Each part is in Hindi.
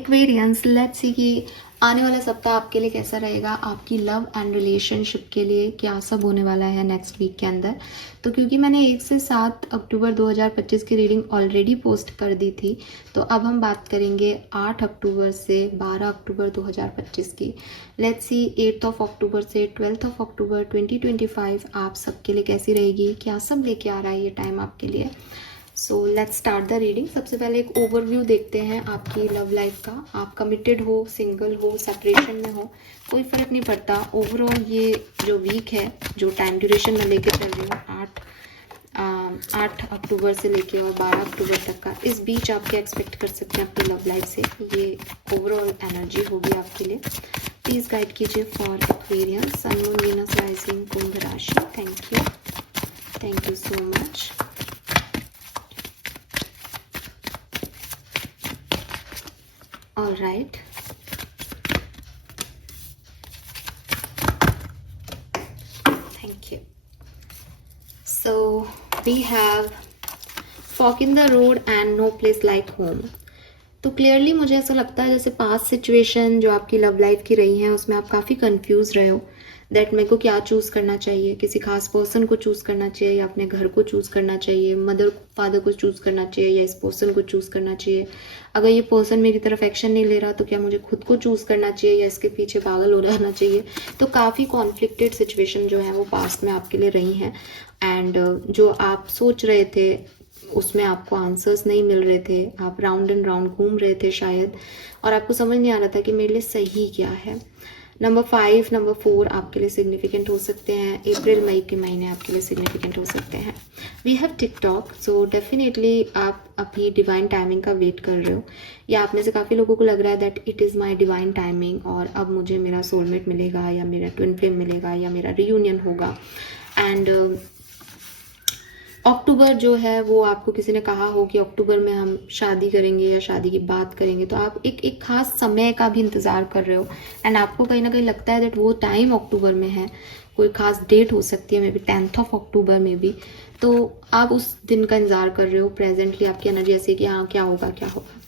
एक्वेरियंस, लेट्स सी कि आने वाला सप्ताह आपके लिए कैसा रहेगा, आपकी लव एंड रिलेशनशिप के लिए क्या सब होने वाला है नेक्स्ट वीक के अंदर। तो क्योंकि मैंने 1 से 7 अक्टूबर 2025 की रीडिंग ऑलरेडी पोस्ट कर दी थी, तो अब हम बात करेंगे 8 अक्टूबर से 12 अक्टूबर 2025 की। लेट्स सी 8 अक्टूबर से 12 अक्टूबर 2025 आप सबके लिए कैसी रहेगी, क्या सब लेके आ रहा है ये टाइम आपके लिए। So let's start the reading. सबसे पहले एक ओवरव्यू देखते हैं आपकी लव लाइफ का। आप कमिटेड हो, सिंगल हो, सेपरेशन में हो, कोई फ़र्क नहीं पड़ता। ओवरऑल ये जो वीक है, जो टाइम ड्यूरेशन में लेके चल रही हूँ 8 अक्टूबर से लेके और 12 अक्टूबर तक का, इस बीच आप क्या एक्सपेक्ट कर सकते हैं अपनी लव लाइफ से, ये ओवरऑल एनर्जी होगी आपके लिए। प्लीज़ गाइड कीजिए for Aquarians, sun, moon, Venus, rising, Kumbh राशि। Thank you so much. All right. Thank you. So we have fork in the road and no place like home. तो क्लियरली मुझे ऐसा लगता है जैसे पास्ट सिचुएशन जो आपकी लव लाइफ की रही है उसमें आप काफ़ी कंफ्यूज रहे हो दैट मेरे को क्या चूज़ करना चाहिए, किसी खास पर्सन को चूज़ करना चाहिए या अपने घर को चूज़ करना चाहिए, मदर फादर को चूज़ करना चाहिए या इस पर्सन को चूज़ करना चाहिए। अगर ये पर्सन मेरी तरफ एक्शन नहीं ले रहा तो क्या मुझे खुद को चूज़ करना चाहिए या इसके पीछे पागल हो रहना चाहिए। तो काफ़ी कॉन्फ्लिक्टेड सिचुएशन जो है वो पास्ट में आपके लिए रही हैं एंड जो आप सोच रहे थे उसमें आपको आंसर्स नहीं मिल रहे थे, आप राउंड एंड राउंड घूम रहे थे शायद, और आपको समझ नहीं आ रहा था कि मेरे लिए सही क्या है। नंबर 5, नंबर 4 आपके लिए सिग्निफिकेंट हो सकते हैं। अप्रैल मई के महीने आपके लिए सिग्निफिकेंट हो सकते हैं। We have TikTok, so definitely आप अभी डिवाइन टाइमिंग का वेट कर रहे हो, या आप में से काफ़ी लोगों को लग रहा है that it is my divine timing और अब मुझे मेरा सोलमेट मिलेगा या मेरा ट्विन फ्लेम मिलेगा या मेरा रियूनियन होगा। एंड अक्टूबर जो है वो आपको किसी ने कहा हो कि अक्टूबर में हम शादी करेंगे या शादी की बात करेंगे, तो आप एक खास समय का भी इंतज़ार कर रहे हो एंड आपको कहीं ना कहीं लगता है दैट वो टाइम अक्टूबर में है, कोई खास डेट हो सकती है, मे बी 10 अक्टूबर में भी, तो आप उस दिन का इंतज़ार कर रहे हो। प्रेजेंटली आपकी एनर्जी ऐसी कि हाँ क्या होगा क्या होगा।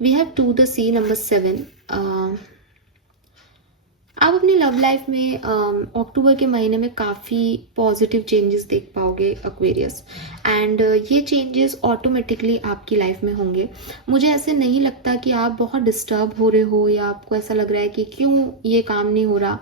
We have to the C, number 7। आप अपनी लव लाइफ में अक्टूबर के महीने में काफ़ी पॉजिटिव चेंजेस देख पाओगे एक्वेरियस, एंड ये चेंजेस ऑटोमेटिकली आपकी लाइफ में होंगे। मुझे ऐसे नहीं लगता कि आप बहुत डिस्टर्ब हो रहे हो या आपको ऐसा लग रहा है कि क्यों ये काम नहीं हो रहा,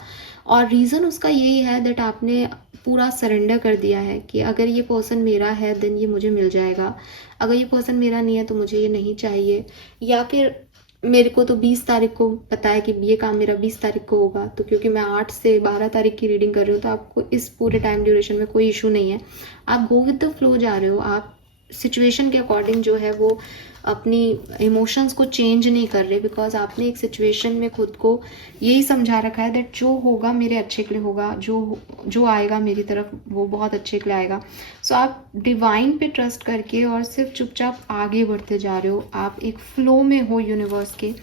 और रीज़न उसका यही है दैट आपने पूरा सरेंडर कर दिया है कि अगर ये पर्सन मेरा है देन ये मुझे मिल जाएगा, अगर ये पर्सन मेरा नहीं है तो मुझे ये नहीं चाहिए, या फिर मेरे को तो 20 तारीख को पता है कि ये काम मेरा 20 तारीख को होगा, तो क्योंकि मैं 8 से 12 तारीख की रीडिंग कर रही हूँ तो आपको इस पूरे टाइम ड्यूरेशन में कोई इशू नहीं है। आप गो विद द फ्लो जा रहे हो, आप सिचुएशन के अकॉर्डिंग जो है वो अपनी इमोशंस को चेंज नहीं कर रहे, बिकॉज आपने एक सिचुएशन में खुद को यही समझा रखा है दैट जो होगा मेरे अच्छे के लिए होगा, जो आएगा मेरी तरफ वो बहुत अच्छे के लिए आएगा। सो आप डिवाइन पे ट्रस्ट करके और सिर्फ चुपचाप आगे बढ़ते जा रहे हो, आप एक फ्लो में हो यूनिवर्स के,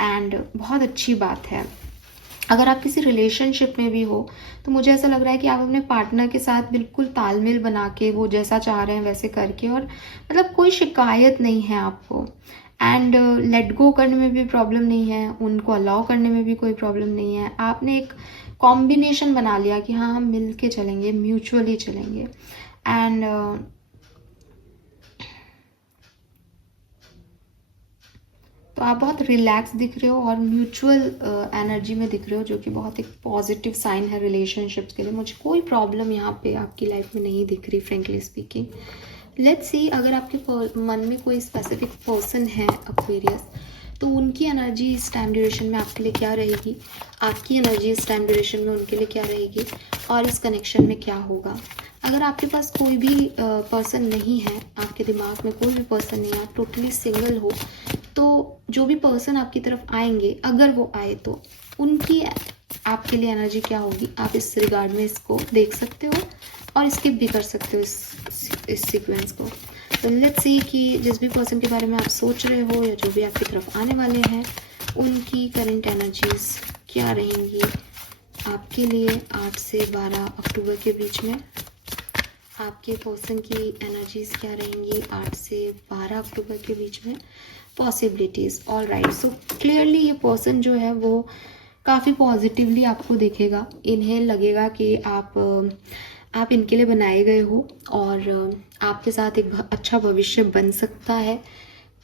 एंड बहुत अच्छी बात है। अगर आप किसी रिलेशनशिप में भी हो तो मुझे ऐसा लग रहा है कि आप अपने पार्टनर के साथ बिल्कुल तालमेल बना के वो जैसा चाह रहे हैं वैसे करके, और मतलब कोई शिकायत नहीं है आपको, एंड लेट गो करने में भी प्रॉब्लम नहीं है, उनको अलाउ करने में भी कोई प्रॉब्लम नहीं है। आपने एक कॉम्बिनेशन बना लिया कि हाँ हम मिल के चलेंगे, म्यूचुअली चलेंगे, एंड तो आप बहुत रिलैक्स दिख रहे हो और म्यूचुअल एनर्जी में दिख रहे हो, जो कि बहुत एक पॉजिटिव साइन है रिलेशनशिप्स के लिए। मुझे कोई प्रॉब्लम यहाँ पे आपकी लाइफ में नहीं दिख रही, फ्रेंकली स्पीकिंग। लेट्स सी अगर आपके मन में कोई स्पेसिफिक पर्सन है एक्वेरियस, तो उनकी एनर्जी इस टाइम ड्यूरेशन में आपके लिए क्या रहेगी, आपकी एनर्जी इस टाइम ड्यूरेशन में उनके लिए क्या रहेगी, और इस कनेक्शन में क्या होगा। अगर आपके पास कोई भी पर्सन नहीं है, आपके दिमाग में कोई भी पर्सन नहीं है, आप टोटली सिंगल हो, तो जो भी पर्सन आपकी तरफ आएंगे, अगर वो आए तो उनकी आपके लिए एनर्जी क्या होगी, आप इस रिगार्ड में इसको देख सकते हो और स्किप भी कर सकते हो इस सीक्वेंस को। तो लेट्स सी कि जिस भी पर्सन के बारे में आप सोच रहे हो या जो भी आपकी तरफ आने वाले हैं, उनकी करंट एनर्जीज क्या रहेंगी आपके लिए 8 से 12 अक्टूबर के बीच में। आपके पर्सन की एनर्जीज क्या रहेंगी 8 से 12 अक्टूबर के बीच में। Possibilities. All right, so clearly ये पर्सन जो है वो काफ़ी पॉजिटिवली आपको दिखेगा। इन्हें लगेगा कि आप इनके लिए बनाए गए हो और आपके साथ एक अच्छा भविष्य बन सकता है।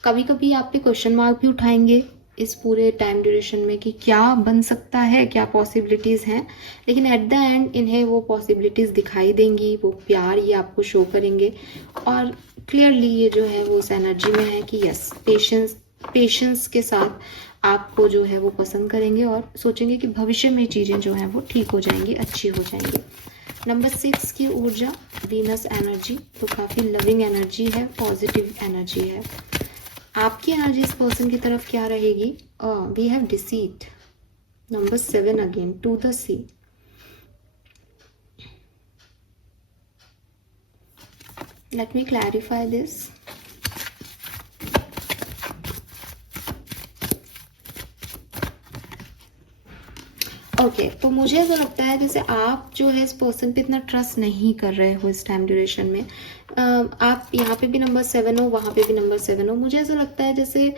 कभी कभी आप पे क्वेश्चन मार्क भी उठाएंगे इस पूरे टाइम ड्यूरेशन में कि क्या बन सकता है, क्या पॉसिबिलिटीज़ हैं, लेकिन एट द एंड इन्हें वो पॉसिबिलिटीज़ दिखाई देंगी, वो प्यार ये आपको शो करेंगे और क्लियरली ये जो है वो उस एनर्जी में है कि यस, पेशेंस के साथ आपको जो है वो पसंद करेंगे और सोचेंगे कि भविष्य में चीज़ें जो हैं वो ठीक हो जाएंगी, अच्छी हो जाएंगी। नंबर 6 की ऊर्जा वीनस एनर्जी, तो काफ़ी लविंग एनर्जी है, पॉजिटिव एनर्जी है। आपकी एनर्जी इस पर्सन की तरफ क्या रहेगी? We have deceit. Number 7 again, to the sea. Let me clarify this. Okay, तो मुझे ऐसा लगता है जैसे आप जो है इस पर्सन पे इतना ट्रस्ट नहीं कर रहे हो इस टाइम ड्यूरेशन में। आप यहाँ पे भी नंबर 7 हो, वहाँ पे भी नंबर 7 हो। मुझे ऐसा लगता है जैसे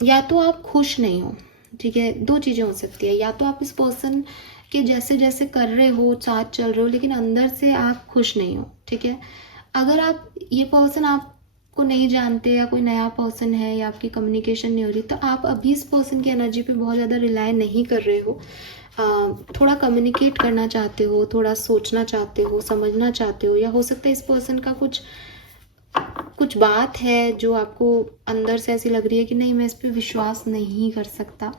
या तो आप खुश नहीं हो, ठीक है, दो चीज़ें हो सकती है। या तो आप इस पर्सन के जैसे जैसे कर रहे हो, साथ चल रहे हो, लेकिन अंदर से आप खुश नहीं हो, ठीक है। अगर आप ये पर्सन आपको नहीं जानते या कोई नया पर्सन है या आपकी कम्युनिकेशन नहीं हो रही, तो आप अभी इस पर्सन की एनर्जी पे बहुत ज़्यादा रिलाय नहीं कर रहे हो। थोड़ा कम्युनिकेट करना चाहते हो, थोड़ा सोचना चाहते हो, समझना चाहते हो, या हो सकता है इस पर्सन का कुछ बात है जो आपको अंदर से ऐसी लग रही है कि नहीं, मैं इस पर विश्वास नहीं कर सकता,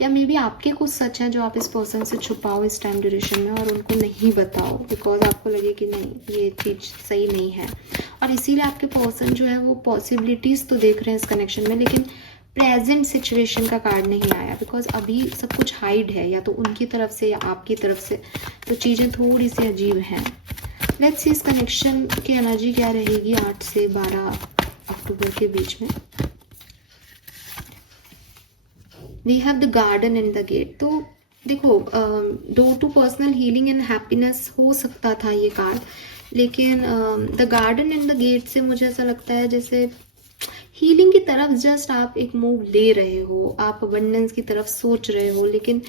या मे बी आपके कुछ सच हैं जो आप इस पर्सन से छुपाओ इस टाइम ड्यूरेशन में और उनको नहीं बताओ, बिकॉज आपको लगे कि नहीं, ये चीज़ सही नहीं है। और इसीलिए आपके पर्सन जो है वो पॉसिबिलिटीज़ तो देख रहे हैं इस कनेक्शन में, लेकिन प्रेजेंट सिचुएशन का कार्ड नहीं आया, बिकॉज अभी सब कुछ हाइड है, या तो उनकी तरफ से या आपकी तरफ से, तो चीज़ें थोड़ी सी अजीब हैं। लेट्स सी इस कनेक्शन की एनर्जी क्या रहेगी 8 से 12 अक्टूबर के बीच में। We have the garden in the gate. तो देखो, door to personal healing and happiness हो सकता था ये कार्ड, लेकिन the garden in the gate से मुझे ऐसा लगता है जैसे हीलिंग की तरफ जस्ट आप एक मूव ले रहे हो, आप अबंडेंस की तरफ सोच रहे हो, लेकिन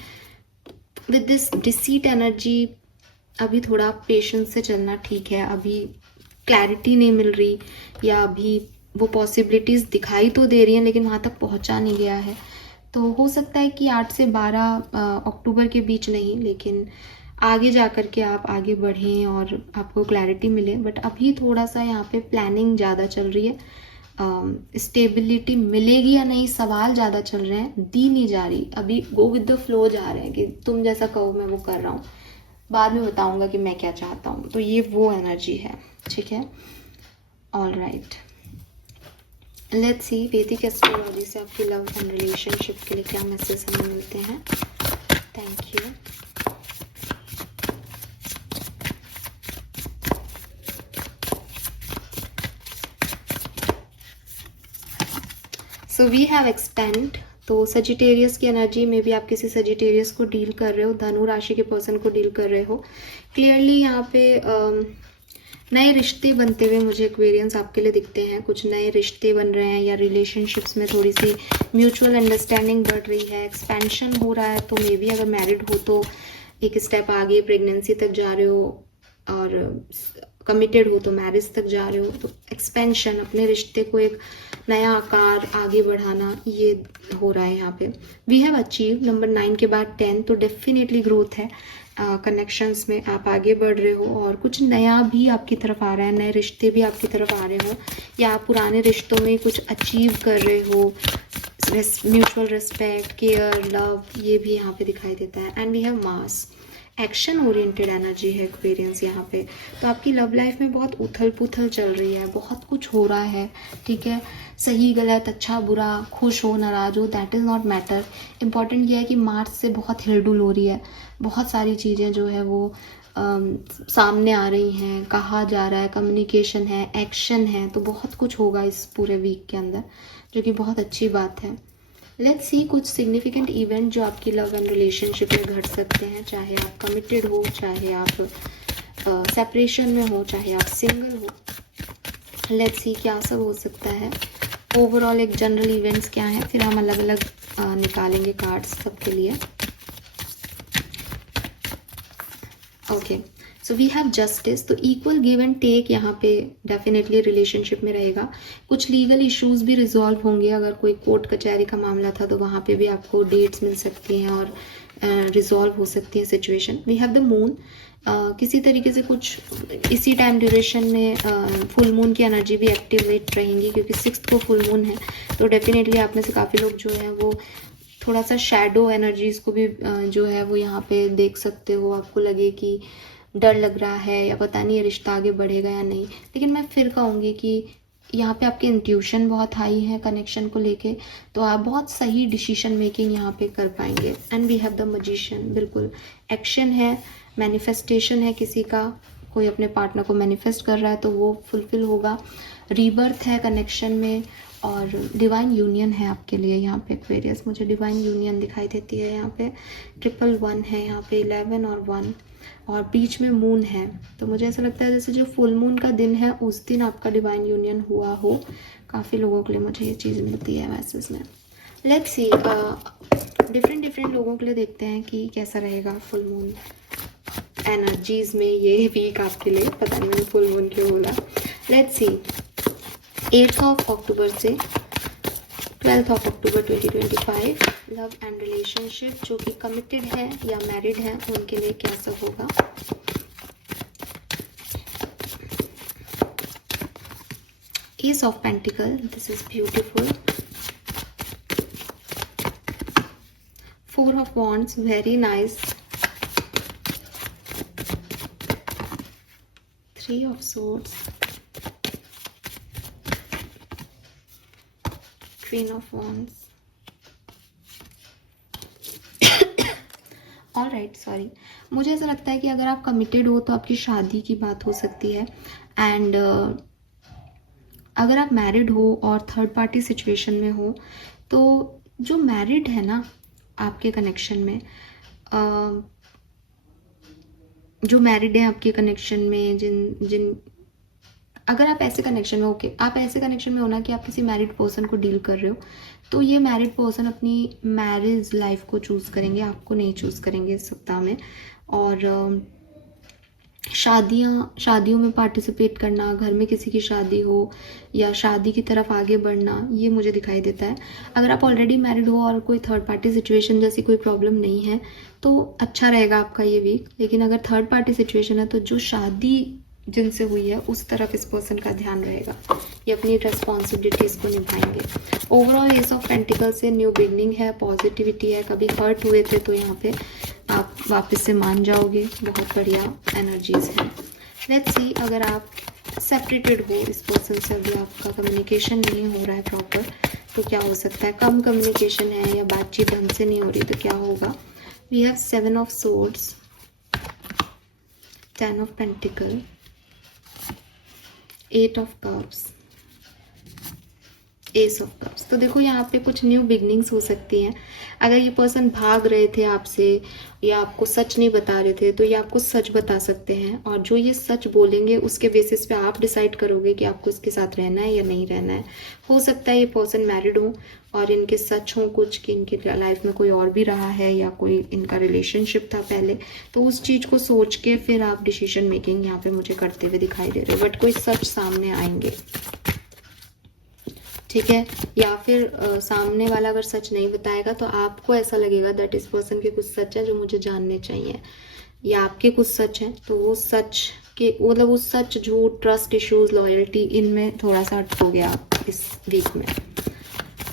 विद दिस डिसीट एनर्जी अभी थोड़ा पेशेंस से चलना ठीक है। अभी क्लैरिटी नहीं मिल रही, या अभी वो पॉसिबिलिटीज़ दिखाई तो दे रही हैं लेकिन वहाँ तक पहुँचा नहीं गया है। तो हो सकता है कि 8 से 12 अक्टूबर के बीच नहीं, लेकिन आगे जा कर के आप आगे बढ़ें और आपको क्लैरिटी मिले। बट अभी थोड़ा सा यहाँ पे प्लानिंग ज़्यादा चल रही है। स्टेबिलिटी मिलेगी या नहीं सवाल ज़्यादा चल रहे हैं, दी नहीं जा रही। अभी गो विद द फ्लो जा रहे हैं कि तुम जैसा कहो मैं वो कर रहा हूँ, बाद में बताऊंगा कि मैं क्या चाहता हूँ। तो ये वो एनर्जी है, ठीक है। ऑल राइट, लेट्स सी वैदिक एस्ट्रोलॉजी से आपकी लव एंड रिलेशनशिप के लिए क्या मैसेज हमें मिलते हैं। Thank you. So we have expand. तो सजिटेरियस की एनर्जी में भी आप किसी सजिटेरियस को डील कर रहे हो, धनु राशि के पर्सन को डील कर रहे हो। क्लियरली यहाँ पे नए रिश्ते बनते हुए मुझे एक्वेरियंस आपके लिए दिखते हैं। कुछ नए रिश्ते बन रहे हैं, या रिलेशनशिप्स में थोड़ी सी म्यूचुअल अंडरस्टैंडिंग बढ़ रही है, एक्सपेंशन हो रहा है। तो मे बी अगर मैरिड हो तो एक स्टेप आगे प्रेगनेंसी तक जा रहे हो, और कमिटेड हो तो मैरिज तक जा रहे हो। तो एक्सपेंशन, अपने रिश्ते को एक नया आकार आगे बढ़ाना, ये हो रहा है यहाँ पे। We have achieve. नंबर 9 के बाद 10, तो डेफिनेटली ग्रोथ है। कनेक्शंस में आप आगे बढ़ रहे हो और कुछ नया भी आपकी तरफ आ रहा है, नए रिश्ते भी आपकी तरफ आ रहे हो, या आप पुराने रिश्तों में कुछ अचीव कर रहे हो। म्यूचुअल रिस्पेक्ट, केयर, लव, ये भी यहाँ पे दिखाई देता है। And we have mass, action oriented energy है एक्वेरियंस यहाँ पे। तो आपकी लव लाइफ में बहुत उथल पुथल चल रही है, बहुत कुछ हो रहा है, ठीक है। सही गलत, अच्छा बुरा, खुश हो नाराज हो, that is not matter. Important ये है कि मार्च से बहुत हिलडुल हो रही है, बहुत सारी चीज़ें जो है वो सामने आ रही हैं, कहा जा रहा है, कम्युनिकेशन है, एक्शन है। तो बहुत कुछ होगा इस पूरे वीक के अंदर, जो कि बहुत अच्छी बात है। लेट्स सी कुछ सिग्निफिकेंट इवेंट जो आपकी लव एंड रिलेशनशिप में घट सकते हैं, चाहे आप कमिटेड हो, चाहे आप सेपरेशन में हो, चाहे आप सिंगल हो। लेट्स सी क्या सब हो सकता है। ओवरऑल एक जनरल इवेंट्स क्या है, फिर हम अलग अलग निकालेंगे कार्ड्स सबके लिए। Okay, so we have justice. तो इक्वल गिव एंड टेक यहाँ पे डेफिनेटली रिलेशनशिप में रहेगा। कुछ लीगल इश्यूज भी रिजॉल्व होंगे, अगर कोई कोर्ट कचहरी का मामला था तो वहाँ पे भी आपको डेट्स मिल सकती हैं और रिजॉल्व हो सकती है situation. We have the moon. किसी तरीके से कुछ इसी टाइम ड्यूरेशन में फुल मून की एनर्जी भी एक्टिवेट रहेंगी, क्योंकि 6 को फुल मून है। तो डेफिनेटली आप में से काफ़ी लोग जो हैं वो थोड़ा सा शैडो एनर्जीज को भी जो है वो यहाँ पे देख सकते हो। आपको लगे कि डर लग रहा है या पता नहीं ये रिश्ता आगे बढ़ेगा या नहीं, लेकिन मैं फिर कहूँगी कि यहाँ पे आपकी इंट्यूशन बहुत हाई है कनेक्शन को लेके, तो आप बहुत सही डिसीजन मेकिंग यहाँ पे कर पाएंगे। And we have the magician. बिल्कुल एक्शन है, मैनिफेस्टेशन है, किसी का कोई अपने पार्टनर को मैनिफेस्ट कर रहा है तो वो फुलफिल होगा। रीबर्थ है कनेक्शन में, और डिवाइन यूनियन है आपके लिए यहाँ पे एक्वेरियस। मुझे डिवाइन यूनियन दिखाई देती है यहाँ पे। 111 है यहाँ पे, 11 और 1, और बीच में मून है। तो मुझे ऐसा लगता है जैसे जो फुल मून का दिन है उस दिन आपका डिवाइन यूनियन हुआ हो। काफ़ी लोगों के लिए मुझे ये चीज़ मिलती है मैसेज में। लेट्स सी, डिफरेंट लोगों के लिए देखते हैं कि कैसा रहेगा फुल मून एनर्जीज में ये वीक आपके लिए। पता नहीं मैंने फुल मून क्यों बोला। लेट्स सी, 8 अक्टूबर से 12 अक्टूबर 2025 लव एंड रिलेशनशिप, जो कि कमिटेड है या मैरिड है उनके लिए कैसा होगा। S of pentacle, this is beautiful. 4 of wands, very nice. 3 of swords, Queen of Wands. Alright, sorry. मुझे ऐसा लगता है कि अगर आप कमिटेड हो तो आपकी शादी की बात हो सकती है। एंड अगर आप मैरिड हो और थर्ड पार्टी सिचुएशन में हो, तो जो मैरिड है ना आपके कनेक्शन में, जो मैरिड है आपके कनेक्शन में, जिन अगर आप ऐसे कनेक्शन में, ओके, आप ऐसे कनेक्शन में हो ना कि आप किसी मैरिड पर्सन को डील कर रहे हो, तो ये मैरिड पर्सन अपनी मैरिज लाइफ को चूज़ करेंगे, आपको नहीं चूज़ करेंगे इस सप्ताह में। और शादियों में पार्टिसिपेट करना, घर में किसी की शादी हो या शादी की तरफ आगे बढ़ना, ये मुझे दिखाई देता है। अगर आप ऑलरेडी मैरिड हो और कोई थर्ड पार्टी सिचुएशन जैसी कोई प्रॉब्लम नहीं है तो अच्छा रहेगा आपका ये वीक। लेकिन अगर थर्ड पार्टी सिचुएशन है तो जो शादी जिनसे हुई है उस तरफ इस पर्सन का ध्यान रहेगा, ये अपनी रेस्पॉन्सिबिलिटीज़ को निभाएंगे। ओवरऑल एस ऑफ पेंटिकल से न्यू बिगनिंग है, पॉजिटिविटी है। कभी हर्ट हुए थे तो यहाँ पे आप वापस से मान जाओगे, बहुत बढ़िया एनर्जीज हैं। लेट्स सी, अगर आप सेपरेटेड हो इस पर्सन से, अगर आपका कम्युनिकेशन नहीं हो रहा है प्रॉपर, तो क्या हो सकता है। कम कम्युनिकेशन है या बातचीत ढंग से नहीं हो रही तो क्या होगा। We have 7 of swords, 10 of pentacle, 8 of cups, ace of cups. तो देखो यहाँ पे कुछ न्यू बिगनिंग्स हो सकती हैं। अगर ये पर्सन भाग रहे थे आपसे या आपको सच नहीं बता रहे थे तो ये आपको सच बता सकते हैं, और जो ये सच बोलेंगे उसके बेसिस पे आप डिसाइड करोगे कि आपको इसके साथ रहना है या नहीं रहना है। हो सकता है ये पर्सन मैरिड हो और इनके सच हो कुछ कि इनकी लाइफ में कोई और भी रहा है या कोई इनका रिलेशनशिप था पहले, तो उस चीज़ को सोच के फिर आप डिसीजन मेकिंग यहाँ पे मुझे करते हुए दिखाई दे रहे हो। बट कोई सच सामने आएंगे, ठीक है। या फिर सामने वाला अगर सच नहीं बताएगा तो आपको ऐसा लगेगा दैट इस पर्सन के कुछ सच है जो मुझे जानने चाहिए, या आपके कुछ सच है तो वो सच के मतलब वो सच, झूठ, ट्रस्ट इश्यूज, लॉयल्टी, इनमें थोड़ा सा अटकोगे आप इस वीक में।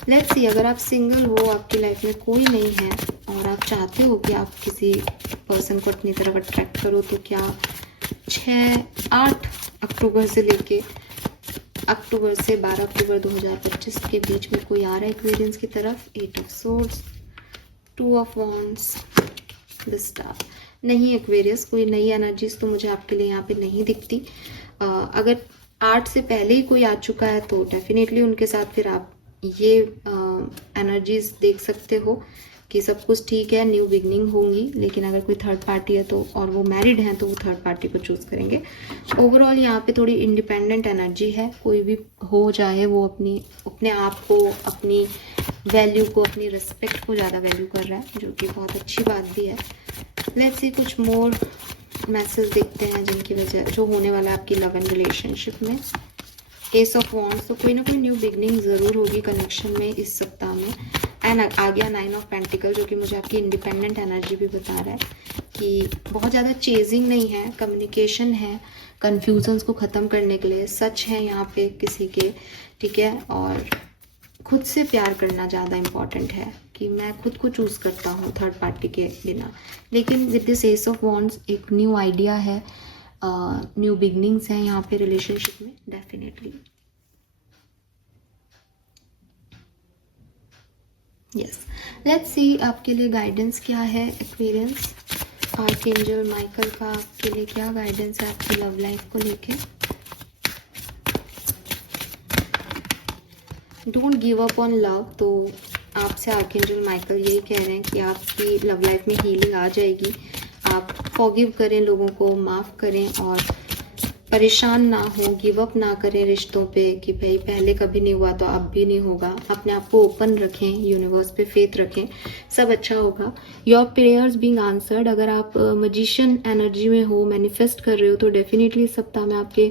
लेट्स सी, अगर आप सिंगल हो, आपकी लाइफ में कोई नहीं है और आप चाहते हो कि आप किसी पर्सन को अपनी तरफ अट्रैक्ट करो, तो क्या 8 अक्टूबर से लेके अक्टूबर से 12 अक्टूबर 2025 के बीच में कोई आ रहा है एक्वेरियंस की तरफ। 8 of swords, 2 of wands, the star. नहीं एक्वेरियस, कोई नई एनर्जीज तो मुझे आपके लिए यहाँ पे नहीं दिखती। अगर 8 से पहले ही कोई आ चुका है तो डेफिनेटली उनके साथ फिर आप ये एनर्जीज देख सकते हो कि सब कुछ ठीक है, न्यू बिगनिंग होंगी, लेकिन अगर कोई थर्ड पार्टी है तो और वो मैरिड हैं तो वो थर्ड पार्टी को चूज़ करेंगे। ओवरऑल यहाँ पे थोड़ी इंडिपेंडेंट एनर्जी है, कोई भी हो जाए वो अपने आप को, अपनी वैल्यू को, अपनी रिस्पेक्ट को ज़्यादा वैल्यू कर रहा है, जो कि बहुत अच्छी बात भी है। लेट्स सी कुछ मोर मैसेज देखते हैं जिनकी वजह जो होने वाला है आपकी लव एंड रिलेशनशिप में। एस ऑफ वॉन्ड्स, तो कोई ना कोई न्यू बिगनिंग ज़रूर होगी कनेक्शन में इस सप्ताह में। एंड आ गया 9 ऑफ पेंटिकल, जो कि मुझे आपकी इंडिपेंडेंट एनर्जी भी बता रहा है कि बहुत ज़्यादा चेजिंग नहीं है, कम्युनिकेशन है, कन्फ्यूजन्स को ख़त्म करने के लिए, सच है यहाँ पे किसी के, ठीक है। और खुद से प्यार करना ज़्यादा इम्पॉर्टेंट है कि मैं खुद को चूज़ करता हूँ थर्ड पार्टी के बिना। लेकिन with this S of wands एक न्यू आइडिया है, न्यू बिगनिंग्स हैं यहाँ पे रिलेशनशिप में डेफिनेटली। यस, लेट्स सी आपके लिए गाइडेंस क्या है एक्वेरियंस। आर्कएंजल माइकल का आपके लिए क्या गाइडेंस है आपकी लव लाइफ को लेके। Don't give up on love, तो आपसे आर्कएंजल माइकल यही कह रहे हैं कि आपकी लव लाइफ में हीलिंग आ जाएगी। आप फॉरगिव करें, लोगों को माफ़ करें और परेशान ना हो, गिव अप ना करें रिश्तों पे कि भाई पहले कभी नहीं हुआ तो अब भी नहीं होगा। अपने आप को ओपन रखें, यूनिवर्स पे फेथ रखें, सब अच्छा होगा। योर प्रेयर्स बीइंग आंसर्ड, अगर आप मजिशियन एनर्जी में हो, मैनिफेस्ट कर रहे हो, तो डेफिनेटली इस सप्ताह में आपके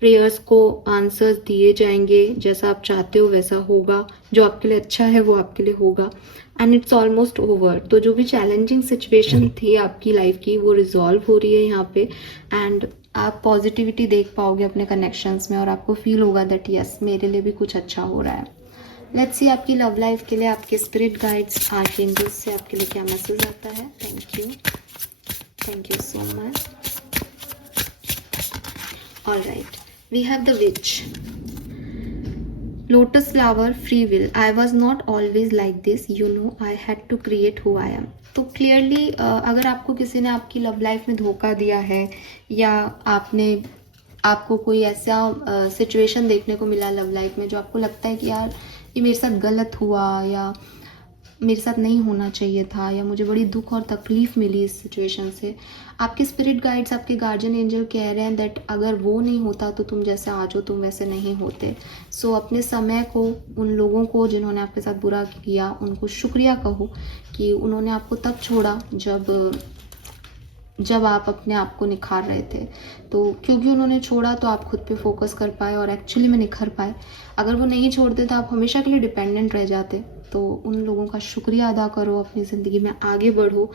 प्रेयर्स को आंसर्स दिए जाएंगे। जैसा आप चाहते हो वैसा होगा, जो आपके लिए अच्छा है वो आपके लिए होगा। एंड इट्स ऑलमोस्ट ओवर, तो जो भी चैलेंजिंग सिचुएशन थी आपकी लाइफ की वो रिजॉल्व हो रही है यहाँ पे। एंड आप पॉजिटिविटी देख पाओगे अपने कनेक्शंस में और आपको फील होगा दैट यस मेरे लिए भी कुछ अच्छा हो रहा है। लेट्स सी आपकी लव लाइफ के लिए आपके स्पिरिट गाइड्स आर्कएंजल्स से आपके लिए क्या मैसेज आता है। Thank you so much. Alright, we have the witch, lotus flower, free will, I was not always like this, you know I had to create who I am. तो क्लियरली अगर आपको किसी ने आपकी लव लाइफ में धोखा दिया है या आपको कोई ऐसा सिचुएशन देखने को मिला लव लाइफ में जो आपको लगता है कि यार ये मेरे साथ गलत हुआ या मेरे साथ नहीं होना चाहिए था या मुझे बड़ी दुख और तकलीफ मिली इस सिचुएशन से, आपके स्पिरिट गाइड्स, आपके गार्जियन एंजल कह रहे हैं दैट अगर वो नहीं होता तो तुम जैसे आज हो तुम वैसे नहीं होते। सो अपने समय को, उन लोगों को जिन्होंने आपके साथ बुरा किया उनको शुक्रिया कहो कि उन्होंने आपको तब छोड़ा जब आप अपने आप को निखार रहे थे। तो क्योंकि उन्होंने छोड़ा तो आप खुद पे फोकस कर पाए और एक्चुअली में निखर पाए। अगर वो नहीं छोड़ते तो आप हमेशा के लिए डिपेंडेंट रह जाते। तो उन लोगों का शुक्रिया अदा करो, अपनी ज़िंदगी में आगे बढ़ो।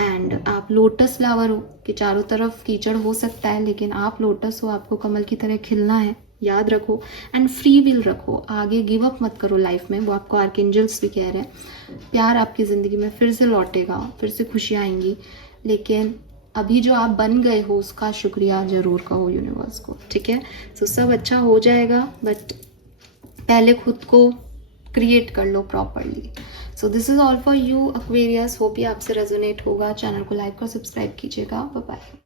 एंड आप लोटस फ्लावर हो कि चारों तरफ कीचड़ हो सकता है लेकिन आप लोटस हो, आपको कमल की तरह खिलना है, याद रखो। एंड फ्री विल रखो, आगे गिव अप मत करो लाइफ में, वो आपको आर्कएंजल्स भी कह रहे हैं। प्यार आपकी ज़िंदगी में फिर से लौटेगा, फिर से खुशियाँ आएंगी, लेकिन अभी जो आप बन गए हो उसका शुक्रिया ज़रूर कहो यूनिवर्स को, ठीक है। सो सब अच्छा हो जाएगा, बट पहले खुद को क्रिएट कर लो properly. So this is all for you Aquarius, hope ये आपसे रेजोनेट होगा। चैनल को लाइक और सब्सक्राइब कीजिएगा। Bye bye.